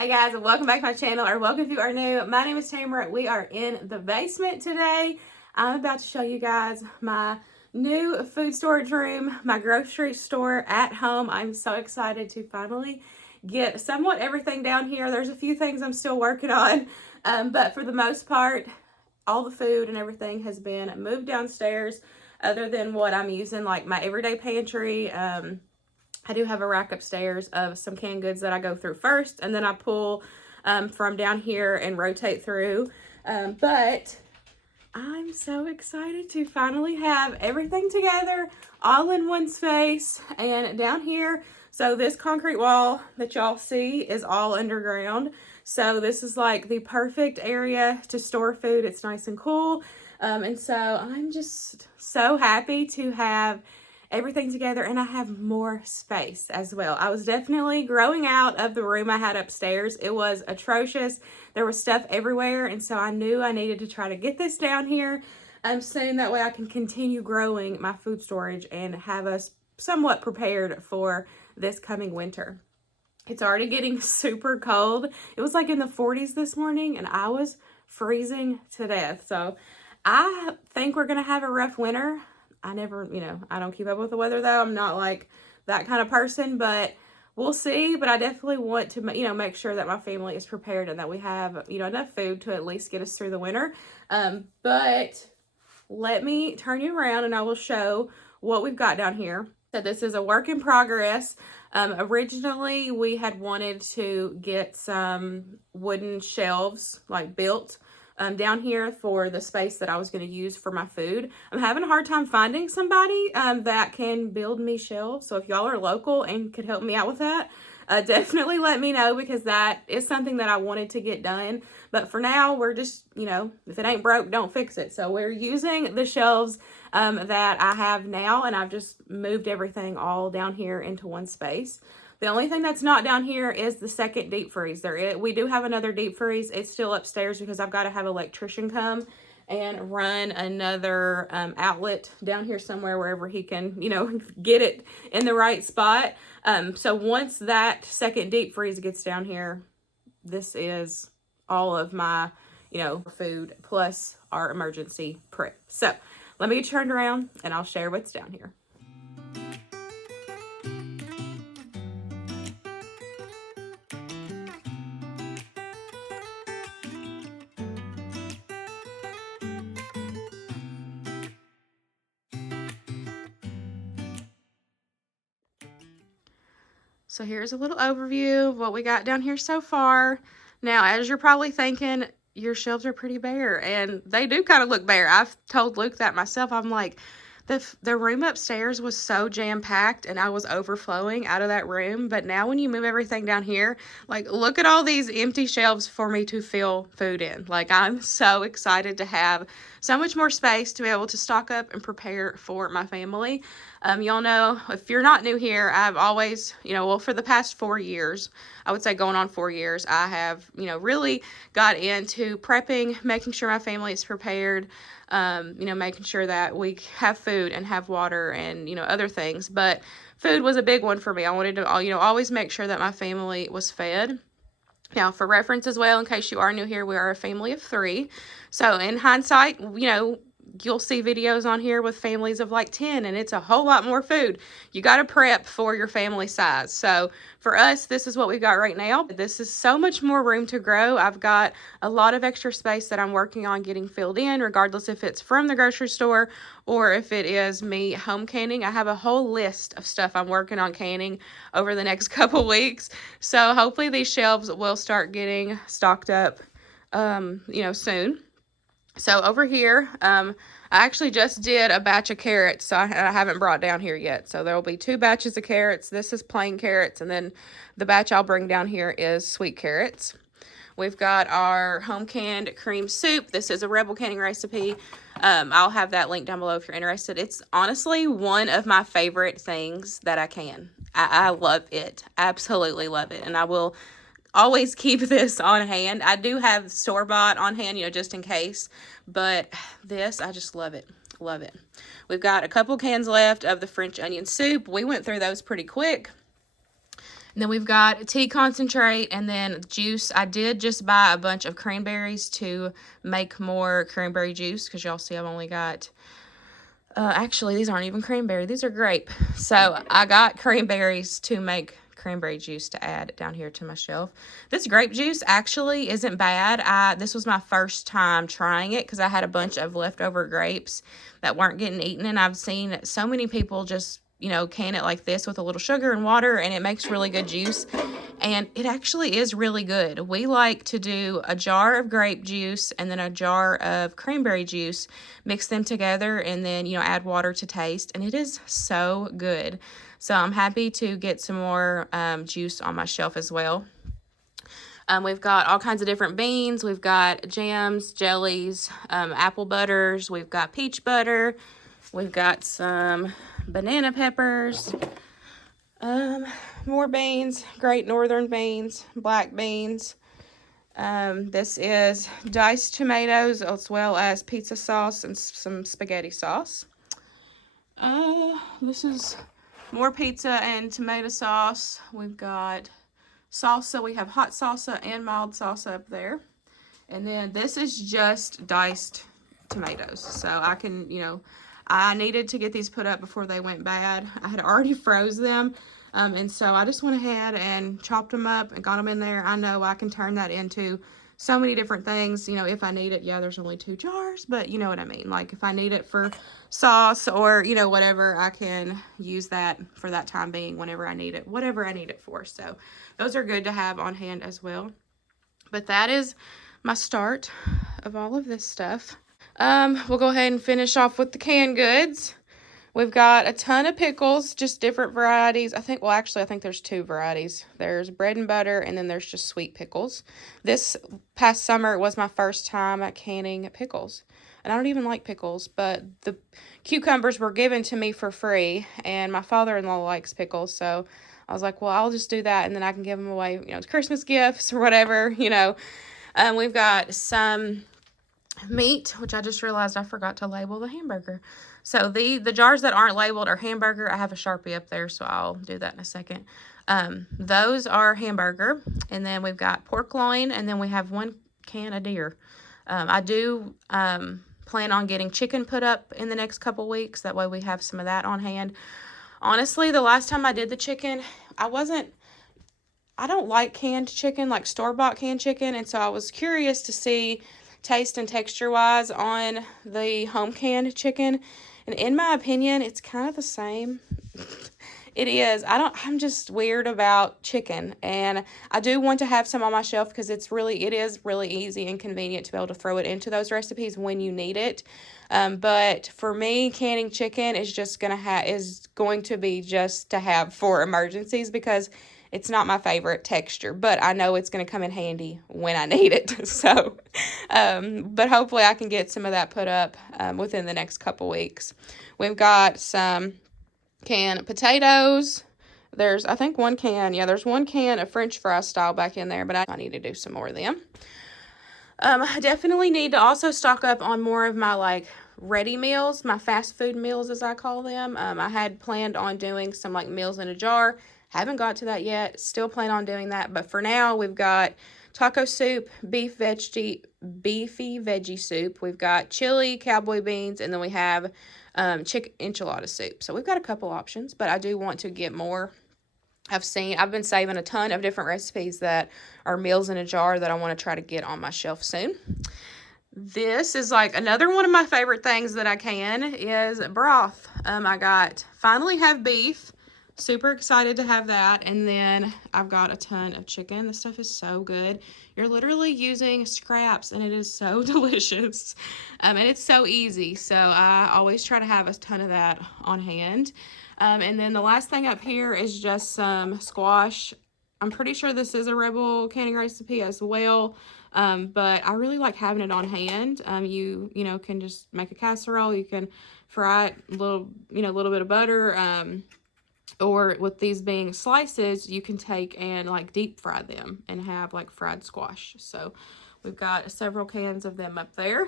Hey guys, and welcome back to my channel, or welcome if you are new. My name is Tamara. We are in the basement today. I'm about to show you guys my new food storage room, my grocery store at home. I'm so excited to finally get somewhat everything down here. There's a few things I'm still working on, but for the most part, all the food and everything has been moved downstairs, other than what I'm using, like my everyday pantry. I do have a rack upstairs of some canned goods that I go through first, and then I pull from down here and rotate through. But I'm so excited to finally have everything together, all in one space. And down here, so this concrete wall that y'all see is all underground. So this is like the perfect area to store food. It's nice and cool. And so I'm just so happy to have everything together, and I have more space as well. I was definitely growing out of the room I had upstairs. It was atrocious. There was stuff everywhere, and so I knew I needed to try to get this down here soon. That way I can continue growing my food storage and have us somewhat prepared for this coming winter. It's already getting super cold. It was like in the 40s this morning, and I was freezing to death. So I think we're going to have a rough winter. I never, I don't keep up with the weather though. I'm not like that kind of person, but we'll see. But I definitely want to, make sure that my family is prepared and that we have, enough food to at least get us through the winter. But let me turn you around and I will show what we've got down here. So this is a work in progress. Originally, we had wanted to get some wooden shelves like built down here for the space that I was going to use for my food. I'm having a hard time finding somebody that can build me shelves. So if y'all are local and could help me out with that, definitely let me know, because that is something that I wanted to get done. But for now, we're just, if it ain't broke, don't fix it. So we're using the shelves that I have now, and I've just moved everything all down here into one space. The only thing that's not down here is the second deep freeze. We do have another deep freeze. It's still upstairs because I've got to have an electrician come and run another outlet down here somewhere, wherever he can, get it in the right spot. So once that second deep freeze gets down here, this is all of my, food plus our emergency prep. So let me get turned around and I'll share what's down here. So here's a little overview of what we got down here so far. Now, as you're probably thinking, your shelves are pretty bare, and they do kind of look bare. I've told Luke that myself. I'm like, the room upstairs was so jam-packed, and I was overflowing out of that room. But now when you move everything down here, like, look at all these empty shelves for me to fill food in. Like, I'm so excited to have so much more space to be able to stock up and prepare for my family. Y'all know, if you're not new here, I've always, for the past 4 years, I would say going on 4 years, I have, really got into prepping, making sure my family is prepared, making sure that we have food and have water and, other things. But food was a big one for me. I wanted to, always make sure that my family was fed. Now, for reference as well, in case you are new here, we are a family of 3. So in hindsight, you'll see videos on here with families of like 10, and it's a whole lot more food. You got to prep for your family size. So for us, this is what we've got right now. This is so much more room to grow. I've got a lot of extra space that I'm working on getting filled in, regardless if it's from the grocery store or if it is me home canning. I have a whole list of stuff I'm working on canning over the next couple weeks. So hopefully these shelves will start getting stocked up, soon. So over here, I actually just did a batch of carrots, so I haven't brought down here yet. So there will be 2 batches of carrots. This is plain carrots, and then the batch I'll bring down here is sweet carrots. We've got our home canned cream soup. This is a Rebel canning recipe. I'll have that link down below if you're interested. It's honestly one of my favorite things that I can. I love it. Absolutely love it. And I will always keep this on hand. I do have store-bought on hand, just in case, but this, I just love it. Love it. We've got a couple cans left of the French onion soup. We went through those pretty quick. And then we've got tea concentrate and then juice. I did just buy a bunch of cranberries to make more cranberry juice because y'all see I've only got, actually these aren't even cranberry, these are grape. So I got cranberries to make cranberry juice to add down here to my shelf. This grape juice actually isn't bad. This was my first time trying it because I had a bunch of leftover grapes that weren't getting eaten, and I've seen so many people just, you know, can it like this with a little sugar and water, and it makes really good juice. And it actually is really good. We like to do a jar of grape juice and then a jar of cranberry juice, mix them together, and then, you know, add water to taste, and it is so good. So I'm happy to get some more juice on my shelf as well. We've got all kinds of different beans. We've got jams, jellies, apple butters. We've got peach butter. We've got some banana peppers. More beans, Great Northern beans, black beans. This is diced tomatoes as well as pizza sauce and some spaghetti sauce. This is more pizza and tomato sauce. We've got salsa. We have hot salsa and mild salsa up there. And then this is just diced tomatoes. So I can, you know, I needed to get these put up before they went bad. I had already froze them. And so I just went ahead and chopped them up and got them in there. I know I can turn that into so many different things, you know, if I need it. Yeah, there's only 2 jars, but you know what I mean. Like if I need it for sauce or, you know, whatever, I can use that for that time being whenever I need it, whatever I need it for. So those are good to have on hand as well. But that is my start of all of this stuff. We'll go ahead and finish off with the canned goods. We've got a ton of pickles, just different varieties. I think there's 2 varieties. There's bread and butter, and then there's just sweet pickles. This past summer was my first time canning pickles. And I don't even like pickles, but the cucumbers were given to me for free, and my father-in-law likes pickles, so I was like, well, I'll just do that, and then I can give them away, you know, as Christmas gifts or whatever, you know. We've got some meat, which I just realized I forgot to label the hamburger. So the jars that aren't labeled are hamburger. I have a Sharpie up there, so I'll do that in a second. Those are hamburger. And then we've got pork loin, and then we have 1 can of deer. I do plan on getting chicken put up in the next couple weeks. That way we have some of that on hand. Honestly, the last time I did the chicken, I don't like canned chicken, like store-bought canned chicken, and so I was curious to see taste and texture wise on the home canned chicken, and in my opinion it's kind of the same. It is. I'm just weird about chicken, and I do want to have some on my shelf because it is really easy and convenient to be able to throw it into those recipes when you need it. But for me, canning chicken is going to be just to have for emergencies because it's not my favorite texture, but I know it's going to come in handy when I need it. So, but hopefully I can get some of that put up within the next couple weeks. We've got some canned potatoes. There's, I think, 1 can. Yeah, there's 1 can of French fry style back in there, but I need to do some more of them. I definitely need to also stock up on more of my, like, ready meals, my fast food meals as I call them. I had planned on doing some, like, meals in a jar. Haven't got to that yet. Still plan on doing that. But for now, we've got taco soup, beefy veggie soup. We've got chili, cowboy beans, and then we have chicken enchilada soup. So we've got a couple options, but I do want to get more. I've been saving a ton of different recipes that are meals in a jar that I want to try to get on my shelf soon. This is like another one of my favorite things that I can is broth. Finally have beef. Super excited to have that. And then I've got a ton of chicken. This stuff is so good. You're literally using scraps and it is so delicious. And it's so easy. So I always try to have a ton of that on hand. And then the last thing up here is just some squash. I'm pretty sure this is a Rebel canning recipe as well. But I really like having it on hand. You know, can just make a casserole. You can fry it a little bit of butter. Or with these being slices, you can take and like deep fry them and have like fried squash. So we've got several cans of them up there.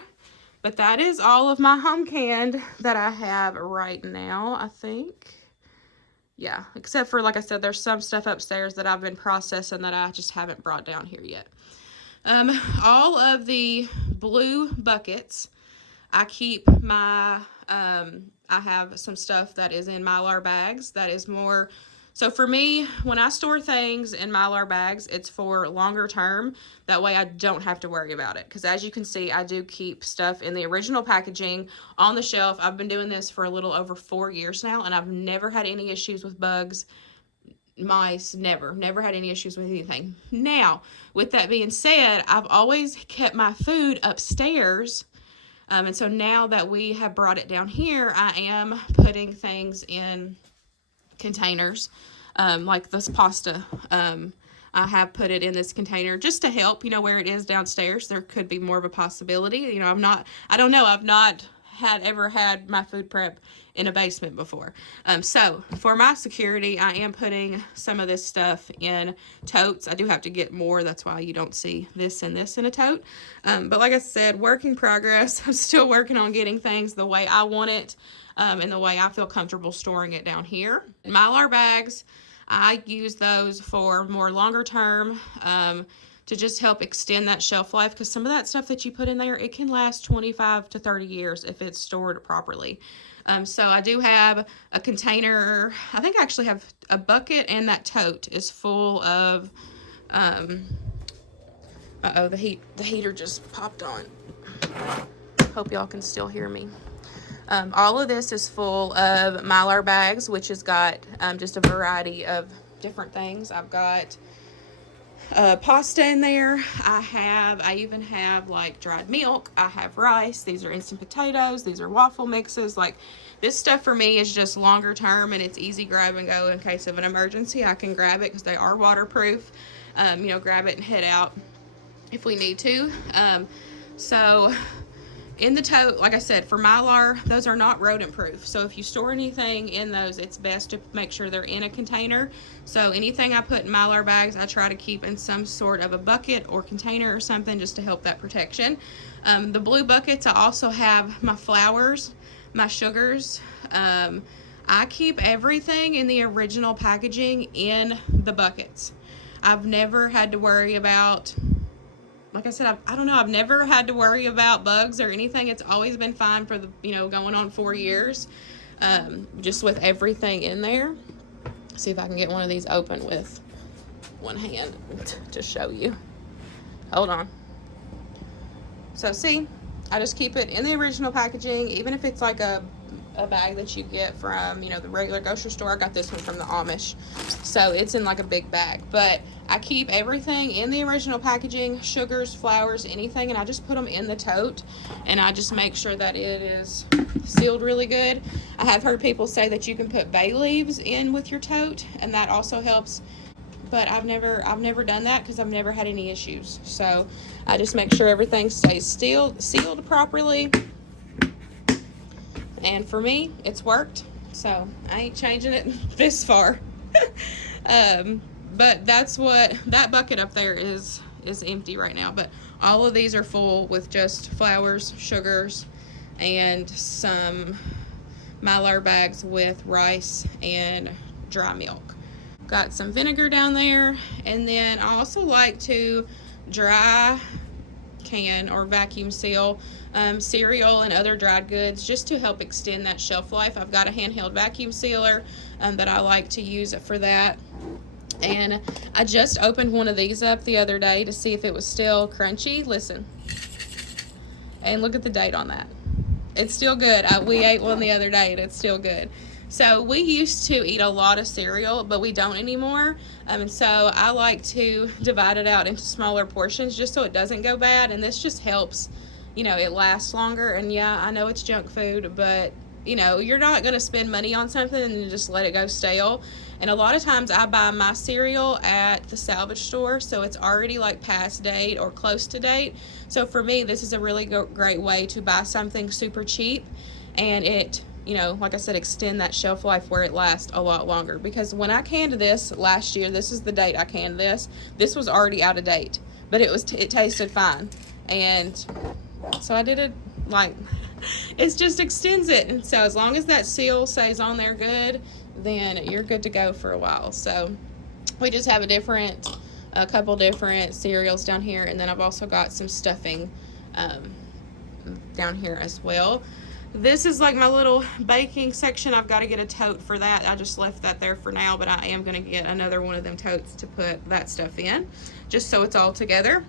But that is all of my home canned that I have right now, I think. yeah, except for, like I said, there's some stuff upstairs that I've been processing that I just haven't brought down here yet. All of the blue buckets, I keep my, I have some stuff that is in Mylar bags that is more, so for me, when I store things in Mylar bags, it's for longer term. That way I don't have to worry about it. Because as you can see, I do keep stuff in the original packaging on the shelf. I've been doing this for a little over 4 years now, and I've never had any issues with bugs, mice, never had any issues with anything. Now, with that being said, I've always kept my food upstairs. And so now that we have brought it down here, I am putting things in containers, like this pasta. I have put it in this container just to help, where it is downstairs. There could be more of a possibility. I don't know. I've not ever had my food prep in a basement before. So for my security, I am putting some of this stuff in totes. I do have to get more. That's why you don't see this and this in a tote. But like I said, work in progress. I'm still working on getting things the way I want it, and the way I feel comfortable storing it down here. Mylar bags, I use those for more longer term, to just help extend that shelf life, because some of that stuff that you put in there, it can last 25 to 30 years if it's stored properly. So I do have a container. I think I actually have a bucket, and that tote is full of, uh-oh, the heater just popped on. Hope y'all can still hear me. All of this is full of Mylar bags, which has got just a variety of different things. I've got pasta in there. I even have like dried milk. I have rice. These are instant potatoes. These are waffle mixes. Like, this stuff for me is just longer term, and it's easy grab and go in case of an emergency. I can grab it because they are waterproof. Grab it and head out if we need to. So in the tote, like I said, for Mylar, those are not rodent proof. So if you store anything in those, it's best to make sure they're in a container. So anything I put in Mylar bags, I try to keep in some sort of a bucket or container or something, just to help that protection. The blue buckets, I also have my flours, my sugars. I keep everything in the original packaging in the buckets. I've never had to worry about, like I said, I don't know, I've never had to worry about bugs or anything. It's always been fine for the, going on 4 years, just with everything in there. See if I can get one of these open with one hand to show you. Hold on. So see, I just keep it in the original packaging, even if it's like a bag that you get from, the regular grocery store. I got this one from the Amish, so it's in like a big bag. But I keep everything in the original packaging, sugars, flours, anything, and I just put them in the tote, and I just make sure that it is sealed really good. I have heard people say that you can put bay leaves in with your tote, and that also helps, but I've never done that because I've never had any issues. So I just make sure everything stays sealed properly. And for me, it's worked, so I ain't changing it this far. But that's what, that bucket up there is empty right now. But all of these are full with just flours, sugars, and some Mylar bags with rice and dry milk. Got some vinegar down there, and then I also like to dry can or vacuum seal cereal and other dried goods, just to help extend that shelf life. I've got a handheld vacuum sealer that I like to use for that. And I just opened one of these up the other day to see if it was still crunchy. Listen, and look at the date on that. It's still good. We ate one the other day and it's still good. So we used to eat a lot of cereal, but we don't anymore. And so I like to divide it out into smaller portions just so it doesn't go bad. And this just helps, it lasts longer. And yeah, I know it's junk food, but you're not going to spend money on something and just let it go stale. And a lot of times I buy my cereal at the salvage store, so it's already like past date or close to date. So for me, this is a really great way to buy something super cheap, and it, like I said, extend that shelf life where it lasts a lot longer. Because when I canned this last year, this is the date I canned this was already out of date, but it tasted fine. And so I did it like, it just extends it. And so as long as that seal stays on there good, then you're good to go for a while. So we just have a couple different cereals down here, and then I've also got some stuffing down here as well. This is like my little baking section. I've got to get a tote for that. I just left that there for now, but I am going to get another one of them totes to put that stuff in, just so it's all together.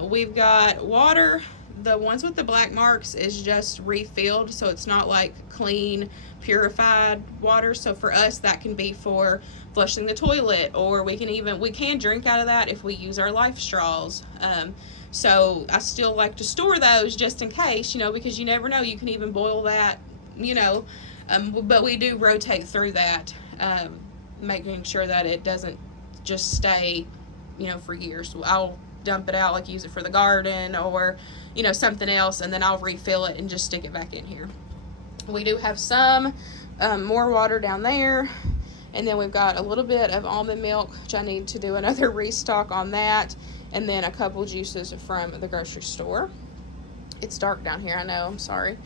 We've got water. The ones with the black marks is just refilled, so it's not like clean, purified water. So for us, that can be for flushing the toilet, or we can drink out of that if we use our life straws. So I still like to store those just in case, because you never know, you can even boil that, but we do rotate through that, making sure that it doesn't just stay, for years. I'll dump it out, like use it for the garden or, something else, and then I'll refill it and just stick it back in here. We do have some more water down there, and then we've got a little bit of almond milk, which I need to do another restock on that. And then a couple juices from the grocery store. It's dark down here, I know, I'm sorry.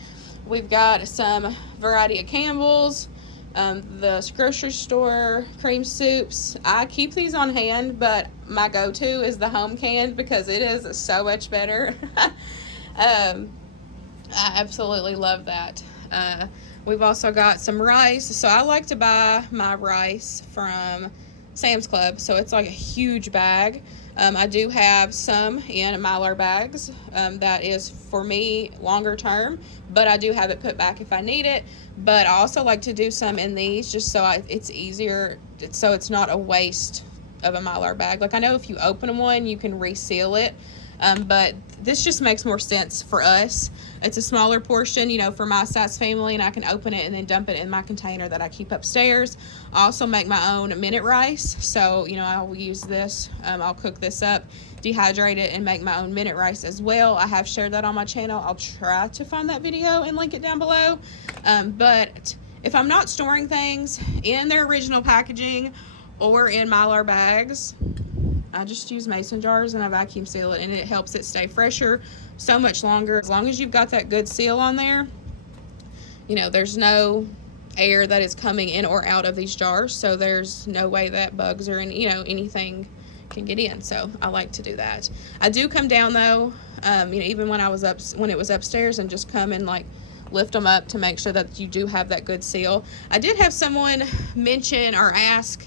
We've got some variety of Campbell's, the grocery store cream soups. I keep these on hand, but my go-to is the home canned because it is so much better. I absolutely love that. We've also got some rice. So I like to buy my rice from Sam's Club, so it's like a huge bag. I do have some in Mylar bags. That is for me longer term, but I do have it put back if I need it. But I also like to do some in these just so it's easier, so it's not a waste of a Mylar bag. Like I know if you open one, you can reseal it, but this just makes more sense for us. It's a smaller portion, for my size family, and I can open it and then dump it in my container that I keep upstairs. I also make my own minute rice, so I'll use this. I'll cook this up, dehydrate it, and make my own minute rice as well. I have shared that on my channel. I'll try to find that video and link it down below. But if I'm not storing things in their original packaging or in Mylar bags, I just use mason jars and I vacuum seal it, and it helps it stay fresher so much longer. As long as you've got that good seal on there, there's no air that is coming in or out of these jars, so there's no way that bugs or anything can get in. So I like to do that. I do come down though, even when it was upstairs, and just come and like lift them up to make sure that you do have that good seal. I did have someone mention or ask,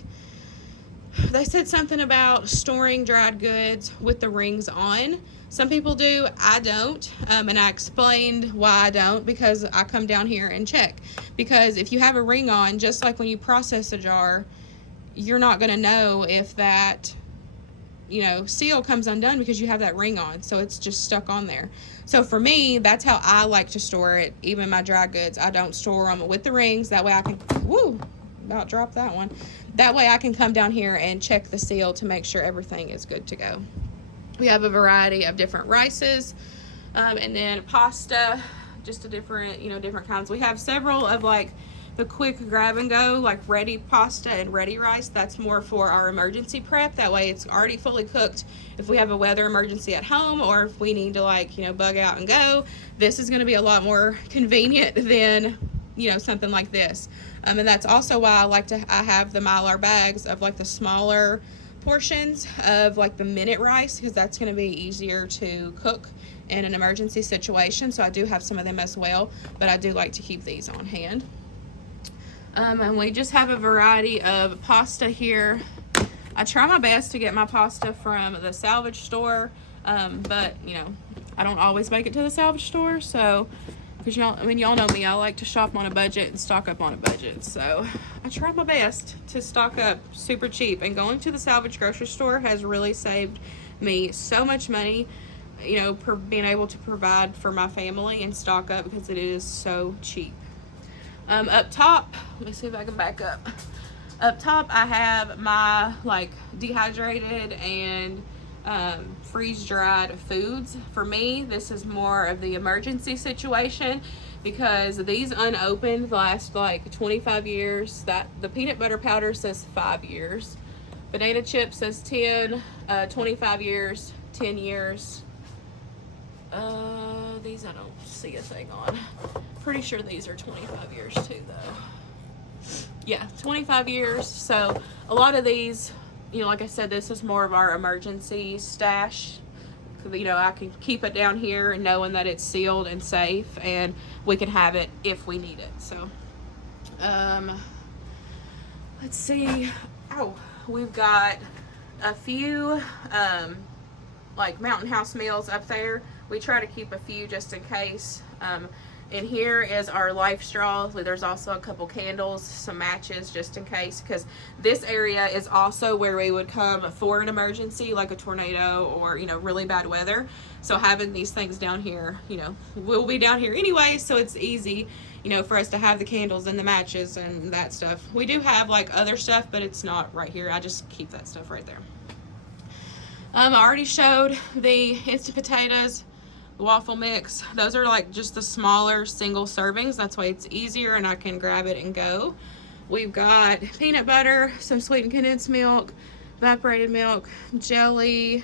they said something about storing dried goods with the rings on. Some people do, I don't, and I explained why I don't, because I come down here and check. Because if you have a ring on, just like when you process a jar, you're not going to know if that seal comes undone because you have that ring on, so it's just stuck on there. So for me, that's how I like to store it. Even my dry goods, I don't store them with the rings. That way I can, about dropped that one. That way I can come down here and check the seal to make sure everything is good to go. We have a variety of different rices, and then pasta, just a different kinds. We have several of like the quick grab and go, like ready pasta and ready rice. That's more for our emergency prep. That way it's already fully cooked if we have a weather emergency at home, or if we need to bug out and go. This is going to be a lot more convenient than something like this. And that's also why I have the Mylar bags of like the smaller portions of like the minute rice, because that's going to be easier to cook in an emergency situation. So I do have some of them as well, but I do like to keep these on hand. And we just have a variety of pasta here. I try my best to get my pasta from the salvage store, but I don't always make it to the salvage store, so because y'all know me, I like to shop on a budget and stock up on a budget. So I try my best to stock up super cheap, and going to the salvage grocery store has really saved me so much money, being able to provide for my family and stock up because it is so cheap. Up top, let me see if I can back up. Up top, I have my like dehydrated and freeze-dried foods. For me, this is more of the emergency situation, because these unopened last like 25 years. That the peanut butter powder says 5 years, banana chips says 10, 25 years, 10 years. These I don't see a thing on. Pretty sure these are 25 years too though. yeah, 25 years. So a lot of these, you know, like I said, this is more of our emergency stash. You know, I can keep it down here and knowing that it's sealed and safe, and we can have it if we need it. So, let's see. Oh, we've got a few, like Mountain House meals up there. We try to keep a few just in case. And here is our life straws. There's also a couple candles, some matches just in case, because this area is also where we would come for an emergency, like a tornado or, you know, really bad weather. So having these things down here, you know, we'll be down here anyway, so it's easy, you know, for us to have the candles and the matches and that stuff. We do have like other stuff, but it's not right here. I just keep that stuff right there. I already showed the instant potatoes, waffle mix. Those are like just the smaller single servings. That's why it's easier and I can grab it and go. We've got peanut butter, some sweetened condensed milk, evaporated milk, jelly,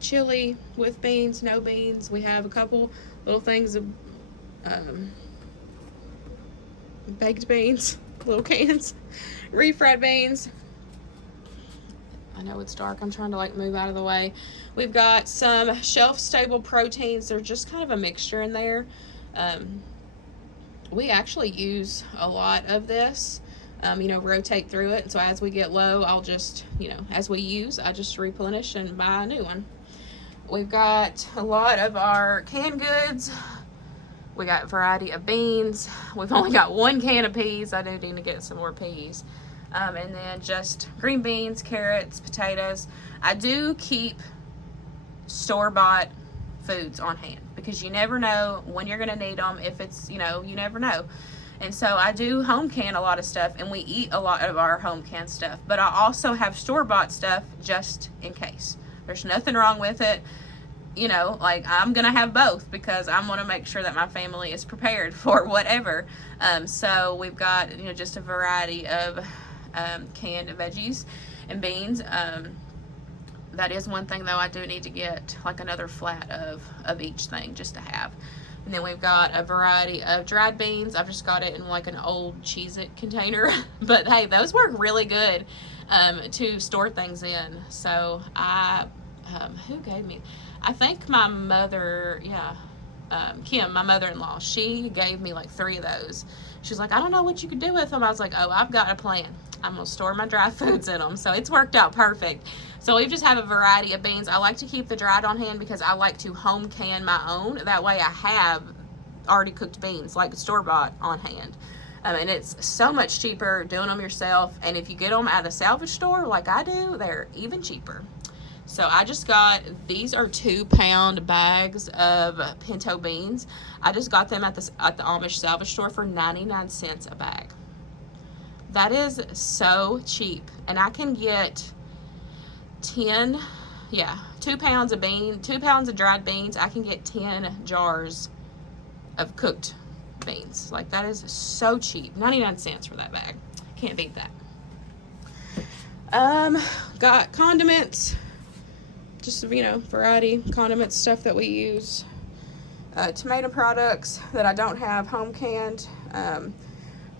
chili with beans, no beans. We have a couple little things of baked beans, little cans, refried beans. I know it's dark. I'm trying to like move out of the way. We've got some shelf-stable proteins. They're just kind of a mixture in there. We actually use a lot of this, you know, rotate through it. So as we get low, I'll just, you know, as we use, I just replenish and buy a new one. We've got a lot of our canned goods. We got a variety of beans. We've only got one can of peas. I do need to get some more peas. And then just green beans, carrots, potatoes. I do keep store-bought foods on hand because you never know when you're going to need them. If it's, you know, you never know. And so I do home can a lot of stuff, and we eat a lot of our home can stuff. But I also have store-bought stuff just in case. There's nothing wrong with it. You know, like I'm going to have both because I want to make sure that my family is prepared for whatever. So we've got, you know, just a variety of canned veggies and beans. That is one thing though, I do need to get like another flat of each thing just to have. And then we've got a variety of dried beans. I've just got it in like an old Cheez-It container. But hey, those work really good to store things in. So I, who gave me? I think my mother, Kim, my mother-in-law, she gave me like 3 of those. She's like, I don't know what you could do with them. I was like, oh, I've got a plan. I'm going to store my dry foods in them. So it's worked out perfect. So we just have a variety of beans. I like to keep the dried on hand because I like to home can my own. That way I have already cooked beans, like store-bought, on hand. And it's so much cheaper doing them yourself. And if you get them at a salvage store like I do, they're even cheaper. So I just got, these are 2-pound bags of pinto beans. I just got them at the Amish salvage store for 99 cents a bag. That is so cheap. And I can get 2 pounds of 2 pounds of dried beans. I can get 10 jars of cooked beans. Like, that is so cheap. 99 cents for that bag. Can't beat that. Got condiments. Just, you know, variety condiments, stuff that we use. Tomato products that I don't have home canned.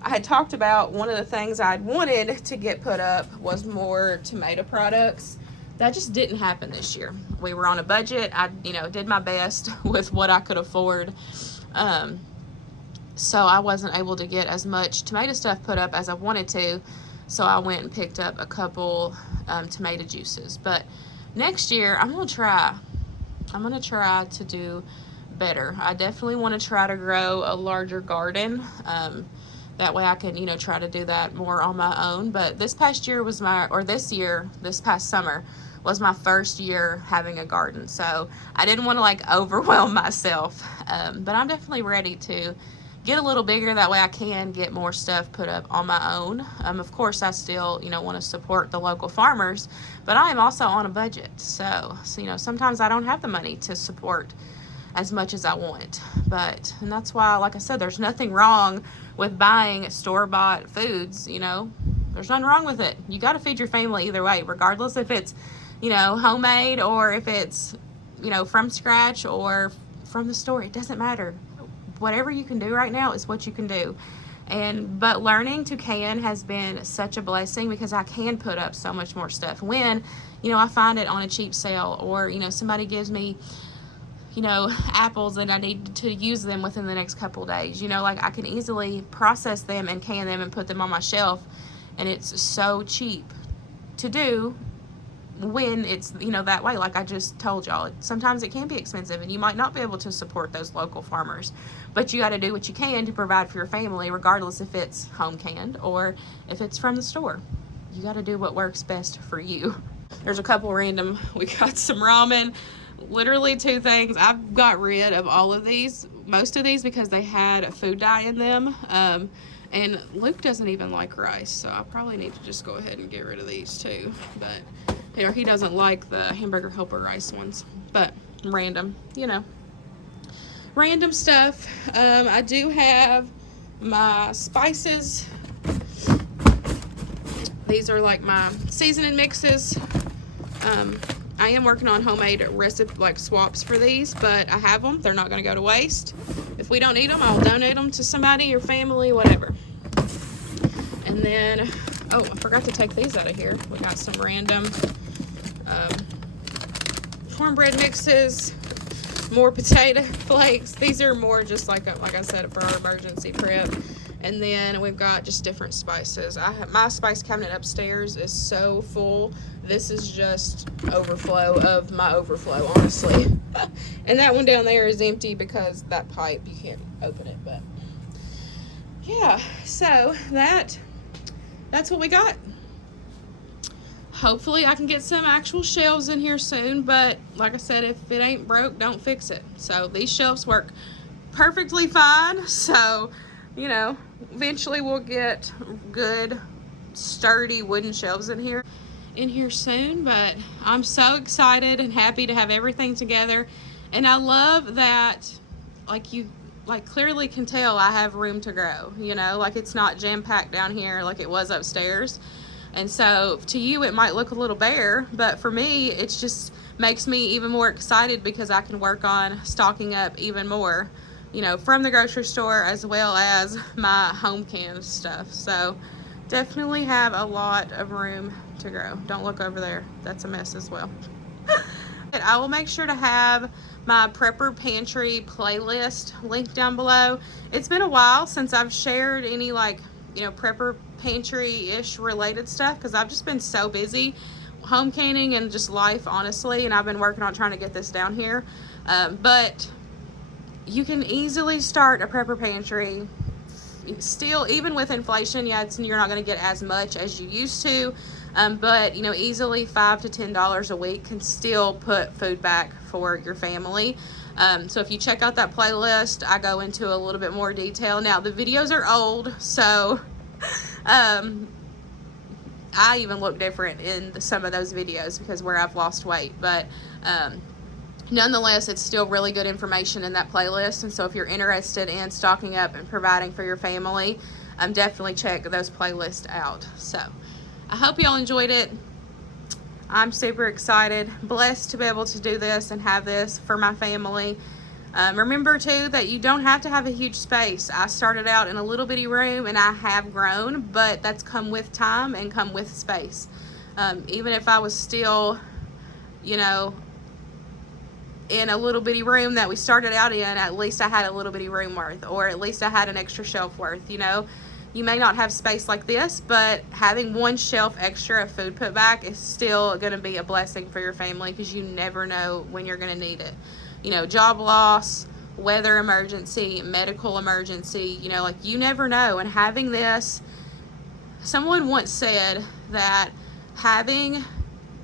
I had talked about one of the things I'd wanted to get put up was more tomato products. That just didn't happen this year. We were on a budget. I, you know, did my best with what I could afford. So I wasn't able to get as much tomato stuff put up as I wanted to. So I went and picked up a couple tomato juices. But next year, I'm going to try to do better. I definitely want to try to grow a larger garden. That way I can, you know, try to do that more on my own. But this past summer was my first year having a garden. So I didn't want to like overwhelm myself. But I'm definitely ready to get a little bigger. That way I can get more stuff put up on my own. Of course, I still, you know, want to support the local farmers, but I am also on a budget. So, you know, sometimes I don't have the money to support as much as I want. And that's why, like I said, there's nothing wrong with buying store-bought foods, you know. There's nothing wrong with it. You got to feed your family either way, regardless if it's, you know, homemade or if it's, you know, from scratch or from the store. It doesn't matter. Whatever you can do right now is what you can do. But learning to can has been such a blessing because I can put up so much more stuff when, you know, I find it on a cheap sale, or, you know, somebody gives me, you know, apples and I need to use them within the next couple days. You know, like I can easily process them and can them and put them on my shelf, and it's so cheap to do when it's, you know, that way. Like I just told y'all, sometimes it can be expensive and you might not be able to support those local farmers, but you got to do what you can to provide for your family, regardless if it's home canned or if it's from the store. You got to do what works best for you. There's a couple random, we got some ramen, literally 2 things. I've got rid of all of these, most of these, because they had a food dye in them. And Luke doesn't even like rice, so I probably need to just go ahead and get rid of these too. But you know, he doesn't like the hamburger helper rice ones. But random, you know, random stuff. I do have my spices. These are like my seasoning mixes. I am working on homemade recipe, like swaps for these, but I have them. They're not going to go to waste. If we don't need them, I'll donate them to somebody, your family, whatever. And then, oh, I forgot to take these out of here. We got some random cornbread mixes, more potato flakes. These are more just like I said, for our emergency prep. And then we've got just different spices. My spice cabinet upstairs is so full. This is just overflow of my overflow, honestly. And that one down there is empty because that pipe, you can't open it. But yeah, so that's what we got. Hopefully I can get some actual shelves in here soon, but like I said, if it ain't broke, don't fix it. So these shelves work perfectly fine. So, you know, eventually we'll get good, sturdy wooden shelves in here soon. But I'm so excited and happy to have everything together. And I love that, like, you clearly can tell I have room to grow, you know, like it's not jam-packed down here like it was upstairs. And so to you it might look a little bare, but for me it just makes me even more excited because I can work on stocking up even more, you know, from the grocery store as well as my home canned stuff. So definitely have a lot of room to grow. Don't look over there, that's a mess as well. I will make sure to have my Prepper Pantry playlist linked down below. It's been a while since I've shared any, like, you know, Prepper Pantry-ish related stuff because I've just been so busy home canning and just life, honestly, and I've been working on trying to get this down here. But you can easily start a Prepper Pantry. Still, even with inflation, yeah, you're not going to get as much as you used to, but you know, easily $5 to $10 a week can still put food back for your family. So if you check out that playlist, I go into a little bit more detail. Now the videos are old, so I even look different in some of those videos because where I've lost weight, but nonetheless, it's still really good information in that playlist. And so if you're interested in stocking up and providing for your family, definitely check those playlists out. So I hope y'all enjoyed it. I'm super excited, blessed to be able to do this and have this for my family. Remember too that you don't have to have a huge space. I started out in a little bitty room and I have grown, but that's come with time and come with space. Even if I was still, you know, in a little bitty room that we started out in, at least I had a little bitty room worth, or at least I had an extra shelf worth. You know, you may not have space like this, but having one shelf extra of food put back is still going to be a blessing for your family because you never know when you're going to need it. You know, job loss, weather emergency, medical emergency, you know, like you never know. And having this, someone once said that having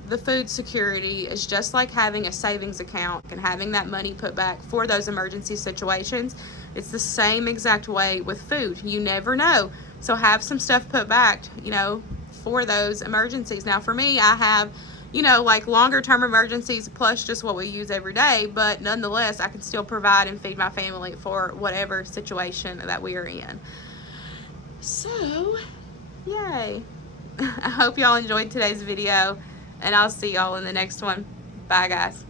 the food security is just like having a savings account and having that money put back for those emergency situations. It's the same exact way with food. You never know. So have some stuff put back, you know, for those emergencies. Now for me, I have, you know, like longer term emergencies plus just what we use every day, but nonetheless, I can still provide and feed my family for whatever situation that we are in. So, yay. I hope y'all enjoyed today's video, and I'll see y'all in the next one. Bye, guys.